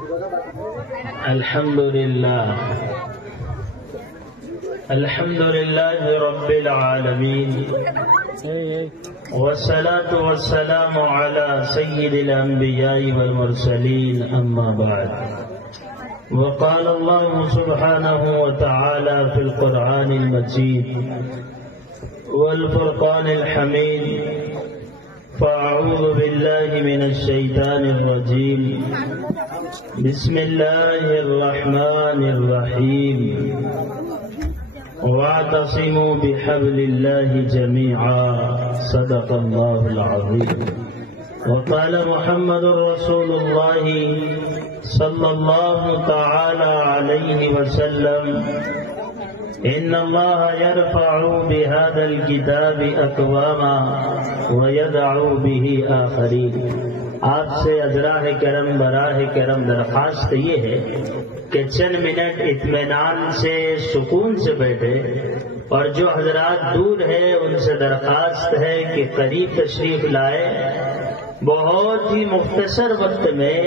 الحمد لله رب العالمين والصلاة والسلام على سيد الأنبياء والمرسلين أما بعد وقال الله سبحانه وتعالى في القرآن المجيد والفرقان الحميد فأعوذ بالله من الشيطان الرجيم بسم الله الرحمن الرحيم واعتصموا بحبل الله جميعا صدق الله العظيم وقال محمد رسول الله صلى الله تعالى عليه وسلم إن الله يرفع بهذا الكتاب أقواما ويدع به آخرين. آپ سے ازراہ کرم براہ کرم درخواست یہ ہے کہ چند منٹ اطمینان سے سکون سے بیٹھے، اور جو حضرات دور ہے ان سے درخواست ہے کہ قریب تشریف لائے. بہت ہی مختصر وقت میں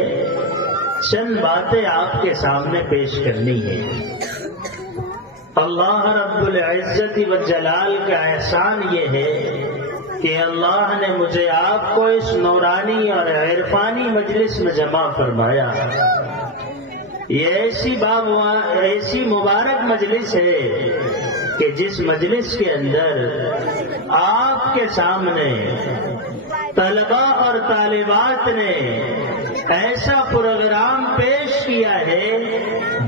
چند باتیں آپ کے سامنے پیش کرنی ہے. اللہ رب العزت والجلال کا احسان یہ ہے کہ اللہ نے مجھے آپ کو اس نورانی اور عرفانی مجلس میں جمع فرمایا. یہ ایسی مبارک مجلس ہے کہ جس مجلس کے اندر آپ کے سامنے طلباء اور طالبات نے ایسا پروگرام پیش کیا ہے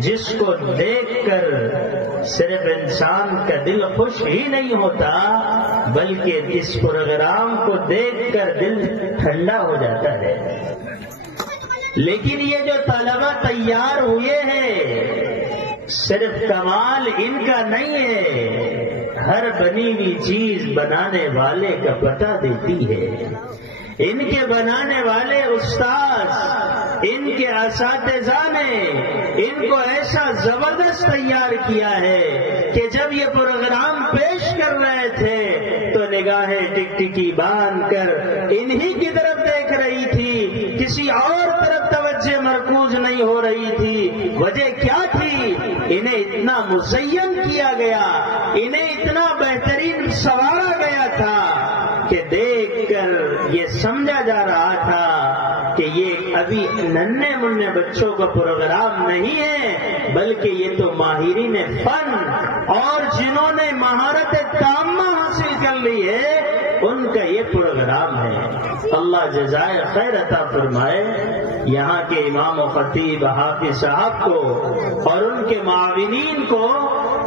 جس کو دیکھ کر صرف انسان کا دل خوش ہی نہیں ہوتا، بلکہ اس پروگرام کو دیکھ کر دل ٹھنڈا ہو جاتا ہے. لیکن یہ جو طلباء تیار ہوئے ہیں صرف کمال ان کا نہیں ہے، ہر بنی ہوئی چیز بنانے والے کا پتہ دیتی ہے. ان کے بنانے والے استاد، ان کے اساتذہ نے ان کو ایسا زبردست تیار کیا ہے کہ جب یہ پروگرام پیش کر رہے تھے تو نگاہیں ٹکٹکی باندھ کر انہی کی طرف دیکھ رہی تھی، کسی اور طرف توجہ مرکوز نہیں ہو رہی تھی. وجہ کیا تھی؟ انہیں اتنا مزین کیا گیا، انہیں اتنا بہترین سنوارا گیا تھا کہ دیکھ کر یہ سمجھا جا رہا تھا کہ یہ ابھی ننھے منھے بچوں کا پروگرام نہیں ہے، بلکہ یہ تو ماہرین فن اور جنہوں نے مہارت تامہ حاصل کر لی ہے ان کا یہ پروگرام ہے. اللہ جزائے خیر عطا فرمائے یہاں کے امام و خطیب حافظ صاحب کو اور ان کے معاونین کو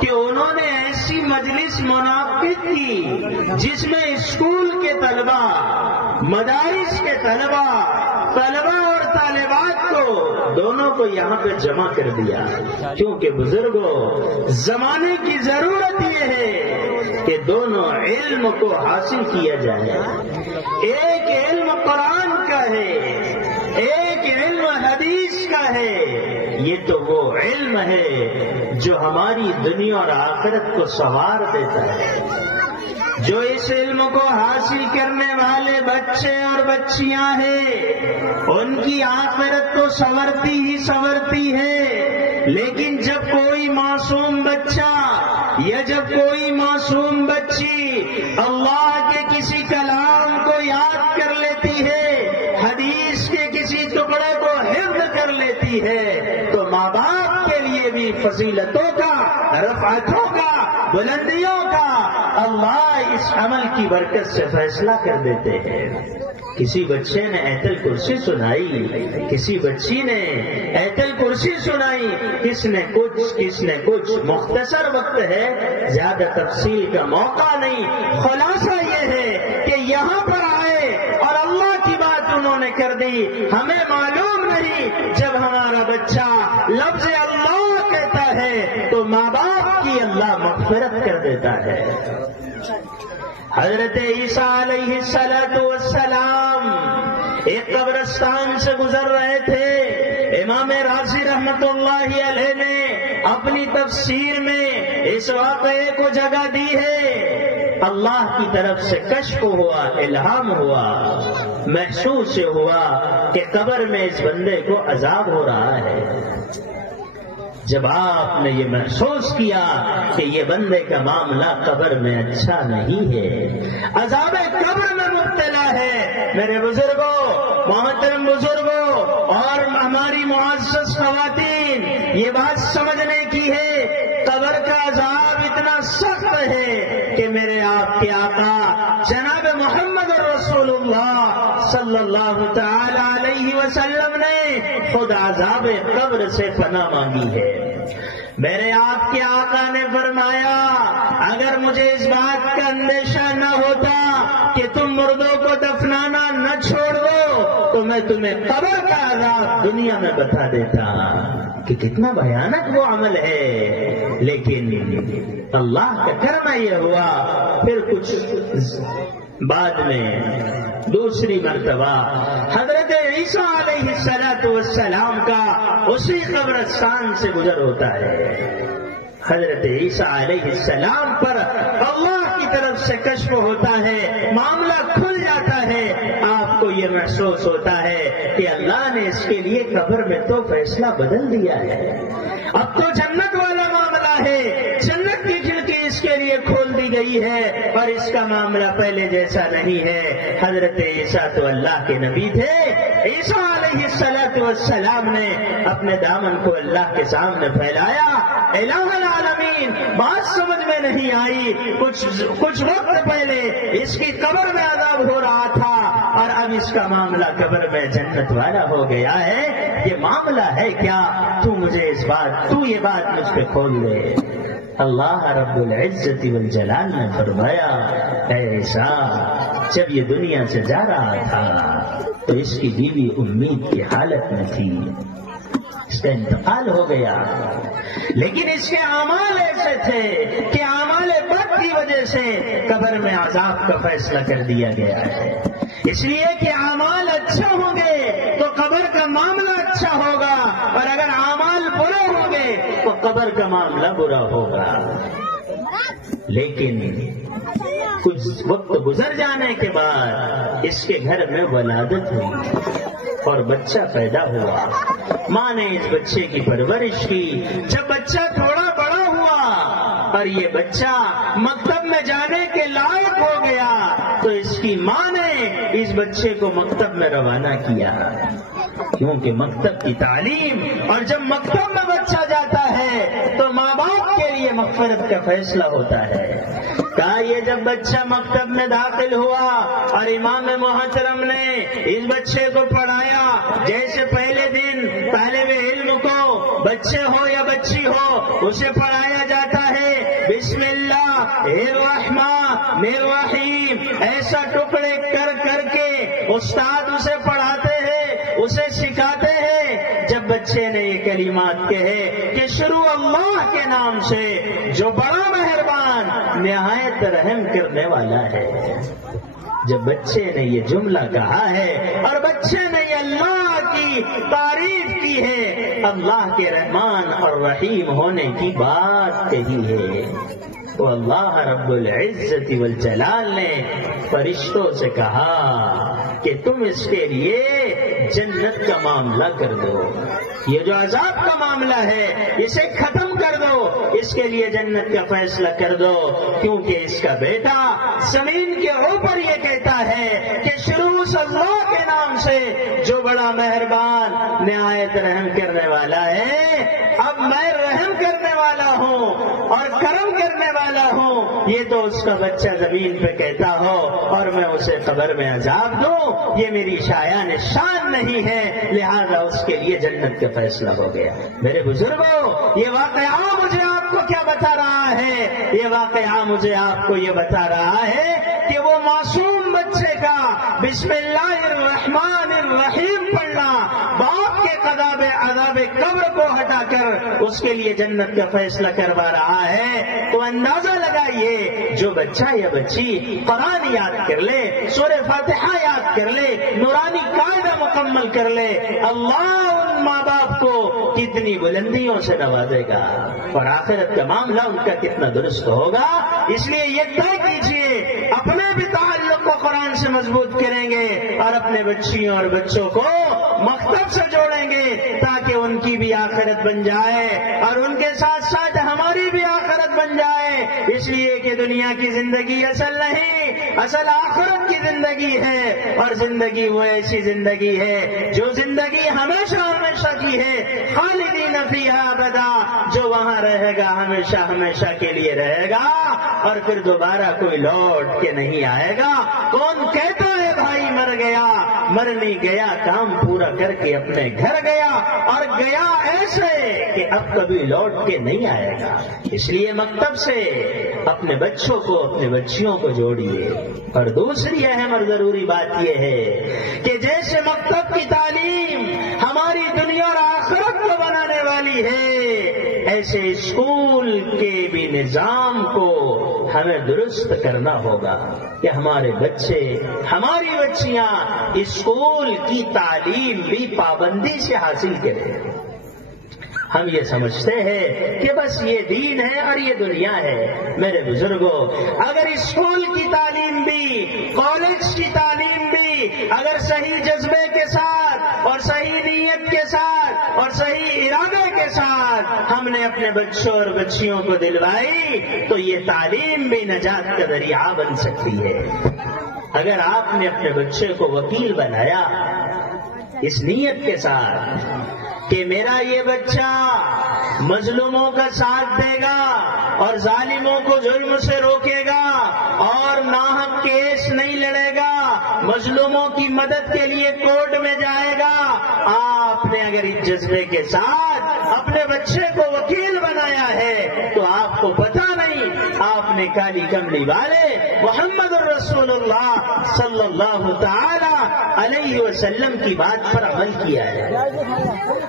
کہ انہوں نے ایسی مجلس منعقد کی جس میں اسکول کے طلباء، مدارس کے طلباء اور طالبات کو دونوں کو یہاں پہ جمع کر دیا. کیونکہ بزرگوں، زمانے کی ضرورت یہ ہے کہ دونوں علم کو حاصل کیا جائے. ایک علم قرآن کا ہے، ایک علم حدیث کا ہے. یہ تو وہ علم ہے جو ہماری دنیا اور آخرت کو سنوار دیتا ہے. جو اس علم کو حاصل کرنے والے بچے اور بچیاں ہیں ان کی آخرت تو سنورتی ہی سنورتی ہے. لیکن جب کوئی معصوم بچہ یا جب کوئی معصوم بچی اللہ کے کسی کلام کو یاد کر لیتی ہے، حدیث کے کسی ٹکڑے کو حفظ کر لیتی ہے، تو ماں باپ کے لیے بھی فضیلتوں کا، رفعتوں کا، بلندیوں کا اللہ اس عمل کی برکت سے فیصلہ کر دیتے ہیں. کسی بچے نے آیت الکرسی سنائی، کسی بچی نے آیت الکرسی سنائی، کس نے کچھ. مختصر وقت ہے، زیادہ تفصیل کا موقع نہیں. خلاصہ یہ ہے کہ یہاں پر آئے اور اللہ کی بات انہوں نے کر دی. ہمیں معلوم نہیں جب ہمارا بچہ لفظ اللہ کہتا ہے تو ماں باپ کی اللہ مغفرت کر دیتا ہے. حضرت عیسیٰ علیہ السلام ایک قبرستان سے گزر رہے تھے. امام رازی رحمت اللہ علیہ نے اپنی تفسیر میں اس واقعے کو جگہ دی ہے. اللہ کی طرف سے کشف ہوا، الہام ہوا، محسوس ہوا کہ قبر میں اس بندے کو عذاب ہو رہا ہے۔ جب آپ نے یہ محسوس کیا کہ یہ بندے کا معاملہ قبر میں اچھا نہیں ہے، عذاب قبر میں مبتلا ہے، میرے بزرگوں، محترم بزرگوں اور ہماری معزز خواتین، یہ بات سمجھنے کی ہے، قبر کا عذاب اتنا سخت ہے کہ میرے آپ کے آقا جناب محمد رسول اللہ صلی اللہ تعالی علیہ وسلم نے خود عذاب قبر سے پناہ مانگی ہے۔ میرے آپ کے آقا نے فرمایا، اگر مجھے اس بات کا اندیشہ نہ ہوتا کہ تم مردوں کو دفنانا نہ چھوڑ دو تو میں تمہیں قبر کا عذاب دنیا میں بتا دیتا کہ کتنا بھیانک وہ عمل ہے، لیکن اللہ کا کرم یہ ہوا۔ پھر کچھ بعد میں دوسری مرتبہ حضرت عیسیٰ علیہ السلام کا اسی قبرستان سے گزر ہوتا ہے۔ حضرت عیسیٰ علیہ السلام پر اللہ کی طرف سے کشف ہوتا ہے، معاملہ کھل جاتا ہے، آپ کو یہ محسوس ہوتا ہے کہ اللہ نے اس کے لیے قبر میں تو فیصلہ بدل دیا ہے، اب تو جنت والا معاملہ ہے، جنت کی کھڑکی اس کے لیے کھول دی گئی ہے، اور اس کا معاملہ پہلے جیسا نہیں ہے۔ حضرت عیسیٰ تو اللہ کے نبی تھے، عیسیٰ علیہ السلام نے اپنے دامن کو اللہ کے سامنے پھیلایا، الہ العالمین، بات سمجھ میں نہیں آئی، کچھ وقت پہلے اس کی قبر میں عذاب ہو رہا تھا اور اب اس کا معاملہ قبر میں جنت والا ہو گیا ہے، یہ معاملہ ہے کیا؟ تو یہ بات مجھ پہ کھول دے۔ اللہ رب العزت والجلال نے فرمایا، اے عیسیٰ، جب یہ دنیا سے جا رہا تھا تو اس کی بیوی امید کی حالت میں تھی، اس کا انتقال ہو گیا، لیکن اس کے اعمال ایسے تھے کہ اعمال بد کی وجہ سے قبر میں عذاب کا فیصلہ کر دیا گیا ہے۔ اس لیے کہ اعمال اچھا ہوں گے تو قبر کا معاملہ اچھا ہوگا، اور اگر اعمال برے ہوں گے تو قبر کا معاملہ برا ہوگا۔ لیکن کچھ وقت گزر جانے کے بعد اس کے گھر میں ولادت ہوئی اور بچہ پیدا ہوا، ماں نے اس بچے کی پرورش کی۔ جب بچہ تھوڑا بڑا ہوا اور یہ بچہ مکتب میں جانے کے لائق ہو گیا تو اس کی ماں نے اس بچے کو مکتب میں روانہ کیا، کیونکہ مکتب کی تعلیم، اور جب مکتب میں بچہ جاتا ہے تو ماں باپ کے لیے مغفرت کا فیصلہ ہوتا ہے۔ کہا یہ جب بچہ مکتب میں داخل ہوا اور امام محترم نے اس بچے کو پڑھایا، جیسے پہلے دن طالب علم کو، بچے ہو یا بچی ہو، اسے پڑھایا جاتا ہے بسم اللہ الرحمن الرحیم، ایسا ٹکڑے کر کر کے استاد اسے پڑھاتے ہیں، اسے سکھاتے ہیں۔ جب بچے نے یہ کلمات کہے کہ شروع اللہ کے نام سے جو بڑا مہربان نہایت رحم کرنے والا ہے، جب بچے نے یہ جملہ کہا ہے اور بچے نے یہ اللہ کی تعریف کی ہے، اللہ کے رحمان اور رحیم ہونے کی بات کہی ہے، تو اللہ رب العزت والجلال نے فرشتوں سے کہا کہ تم اس کے لیے جنت کا معاملہ کر دو، یہ جو عذاب کا معاملہ ہے اسے ختم کر دو، اس کے لیے جنت کا فیصلہ کر دو، کیونکہ اس کا بیٹا زمین کے اوپر یہ کہتا ہے کہ شروع سے اللہ کے نام سے جو بڑا مہربان نہایت رحم کرنے والا ہے، اب میں رحم کرنے والا ہوں اور کرم کرنے والا ہوں، یہ تو اس کا بچہ زمین پہ کہتا ہو اور میں اسے قبر میں عذاب دوں، یہ میری شایان شان نہیں ہے، لہذا اس کے لیے جنت کا فیصلہ ہو گیا۔ میرے بزرگوں، یہ واقعہ مجھے آپ کو کیا بتا رہا ہے؟ یہ واقعہ مجھے آپ کو یہ بتا رہا ہے کہ وہ معصوم بچے کا بسم اللہ الرحمن الرحیم پڑھنا باپ کے عذاب قبر کو ہٹا کر اس کے لیے جنت کا فیصلہ کروا رہا ہے، تو اندازہ لگائیے جو بچہ یا بچی قرآن یاد کر لے، سورہ فاتحہ یاد کر لے، نورانی قاعدہ مکمل کر لے، اللہ ماں باپ کو کتنی بلندیوں سے نوازے گا اور آخرت کا معاملہ ان کا کتنا درست ہوگا. اس لیے یہ طے کیجیے اپنے بھی تعلق کو قرآن سے مضبوط کریں گے اور اپنے بچیوں اور بچوں کو مکتب سے جوڑیں گے تاکہ ان کی بھی آخرت بن جائے اور ان کے ساتھ ساتھ ہماری بھی آخرت بن جائے. اس لیے کہ دنیا کی زندگی اصل نہیں، اصل آخرت کی زندگی ہے. اور زندگی وہ ایسی زندگی ہے جو زندگی ہمیشہ ہمیشہ کی ہے، خالدین فیہا ابدا، جو وہاں رہے گا ہمیشہ ہمیشہ کے لیے رہے گا اور پھر دوبارہ کوئی لوٹ کے نہیں آئے گا. کون کہتا ہے بھائی مر گیا؟ مر نہیں گیا، کام پورا کر کے اپنے گھر گیا اور گیا ایسے کہ اب کبھی لوٹ کے نہیں آئے گا. اس لیے مکتب سے اپنے بچوں کو اپنے بچیوں کو جوڑیے. اور دوسری اہم اور ضروری بات یہ ہے کہ جیسے مکتب کی تعلیم ہماری دنیا اور آخرت کو بنانے والی ہے، ایسے اسکول کے بھی نظام کو ہمیں درست کرنا ہوگا کہ ہمارے بچے ہماری بچیاں اسکول کی تعلیم بھی پابندی سے حاصل کریں. ہم یہ سمجھتے ہیں کہ بس یہ دین ہے اور یہ دنیا ہے. میرے بزرگوں، اگر اسکول کی تعلیم بھی، کالج کی تعلیم بھی اگر صحیح جذبے کے ساتھ اور صحیح نیت کے ساتھ اور صحیح ارادے کے ساتھ ہم نے اپنے بچوں اور بچیوں کو دلوائی تو یہ تعلیم بھی نجات کا ذریعہ بن سکتی ہے. اگر آپ نے اپنے بچے کو وکیل بنایا اس نیت کے ساتھ کہ میرا یہ بچہ مظلوموں کا ساتھ دے گا اور ظالموں کو ظلم سے روکے گا اور ناحق کیس نہیں لڑے گا، مظلوموں کی مدد کے لیے کورٹ میں جائے گا، آپ نے اگر اس جذبے کے ساتھ اپنے بچے کو وکیل بنایا ہے تو آپ کو پتہ نہیں آپ نے کالی کملی والے محمد الرسول اللہ صلی اللہ تعالی علیہ وسلم کی بات پر عمل کیا ہے.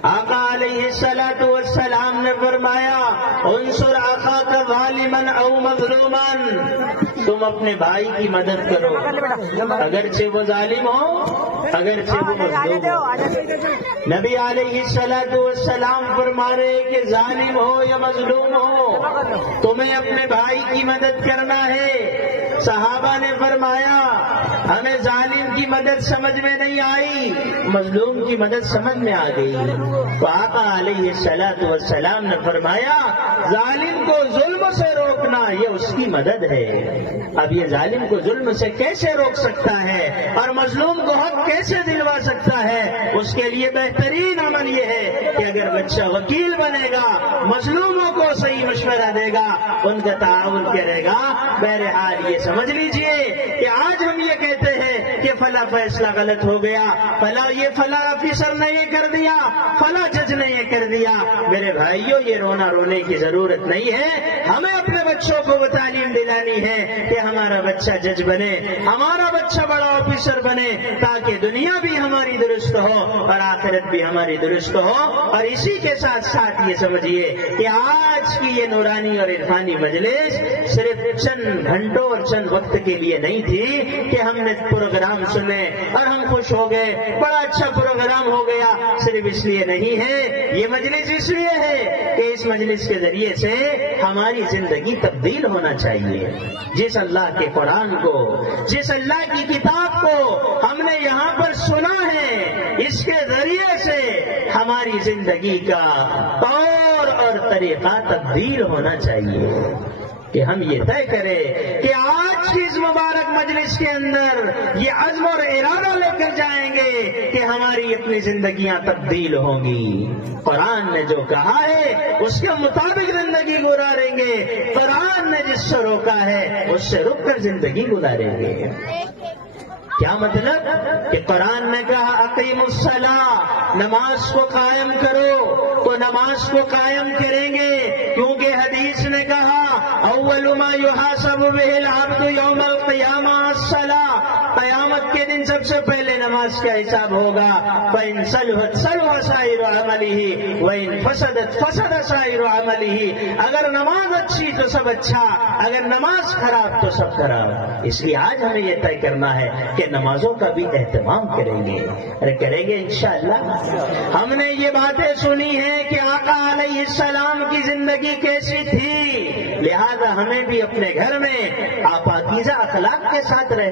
آقا علیہ الصلوۃ والسلام نے فرمایا انصر اخاک ظالما او مظلوما، تم اپنے بھائی کی مدد کرو اگرچہ وہ ظالم ہو اگرچہ وہ مظلوم ہو. نبی علیہ الصلوۃ والسلام فرما رہے کہ ظالم ہو یا مظلوم ہو تمہیں اپنے بھائی کی مدد کرنا ہے. صحابہ نے فرمایا ہمیں ظالم کی مدد سمجھ میں نہیں آئی، مظلوم کی مدد سمجھ میں آ گئی. تو آقا علیہ الصلوۃ والسلام نے فرمایا ظالم کو ظلم سے روکنا یہ اس کی مدد ہے. اب یہ ظالم کو ظلم سے کیسے روک سکتا ہے اور مظلوم کو حق کیسے دلوا سکتا ہے؟ اس کے لیے بہترین عمل یہ ہے کہ اگر بچہ وکیل بنے گا، مظلوموں کو صحیح مشورہ دے گا، ان کا تعاون کرے گا. بہرحال یہ سمجھ لیجئے کہ آج ہم یہ کہتے ہیں کہ فلاں فیصلہ غلط ہو گیا، فلاں آفیسر نے یہ کر دیا، فلاں جج نے یہ کر دیا. میرے بھائیوں، یہ رونے کی ضرورت نہیں ہے. ہمیں اپنے بچوں کو وہ تعلیم دلانی ہے کہ ہمارا بچہ جج بنے، ہمارا بچہ بڑا آفیسر بنے، تاکہ دنیا بھی ہماری درست ہو اور آخرت بھی ہماری درست ہو. اور اسی کے ساتھ ساتھ یہ سمجھیے کہ آج کی یہ نورانی اور عرفانی مجلس صرف چند گھنٹوں اور چند وقت کے لیے نہیں تھی کہ ہم نے پروگرام سنے اور ہم خوش ہو گئے، بڑا اچھا پروگرام ہو گیا. صرف اس لیے نہیں ہے، یہ مجلس اس لیے ہے کہ اس مجلس کے ذریعے سے ہماری زندگی تبدیل ہونا چاہیے. جس اللہ کے قرآن کو، جس اللہ کی کتاب کو ہم نے یہاں پر سنا ہے، اس کے ذریعے سے ہماری زندگی کا طور اور طریقہ تبدیل ہونا چاہیے کہ ہم یہ طے کریں کہ آج کی اس مبارک مجلس کے اندر یہ عزم اور ارادہ لے کر جائیں گے کہ ہماری اپنی زندگیاں تبدیل ہوں گی. قرآن نے جو کہا ہے اس کے مطابق زندگی گزاریں گے، قرآن نے جس سے روکا ہے اس سے رک کر زندگی گزاریں گے. کیا مطلب؟ کہ قرآن نے کہا اقیم الصلاۃ، نماز کو قائم کرو، تو نماز کو قائم کریں گے کیونکہ حدیث نے کہا اول ما یحاسب به العبد یوم القیامہ الصلاۃ، قیامت قیامت کے دن سب سے پہلے نماز کا حساب ہوگا. فَإِن صَلُحَتْ صَلُحَ سَائِرُ عَمَلِهِ وَإِن فَسَدَتْ فَسَدَ سَائِرُ عَمَلِهِ. اگر نماز اچھی تو سب اچھا، اگر نماز خراب تو سب خراب. اس لیے آج ہمیں یہ طے کرنا ہے کہ نمازوں کا بھی اہتمام کریں گے. ارے کریں گے انشاءاللہ. ہم نے یہ باتیں سنی ہیں کہ آقا علیہ السلام کی زندگی کیسی تھی، لہذا ہمیں بھی اپنے گھر میں پاکیزہ اخلاق کے ساتھ رہنا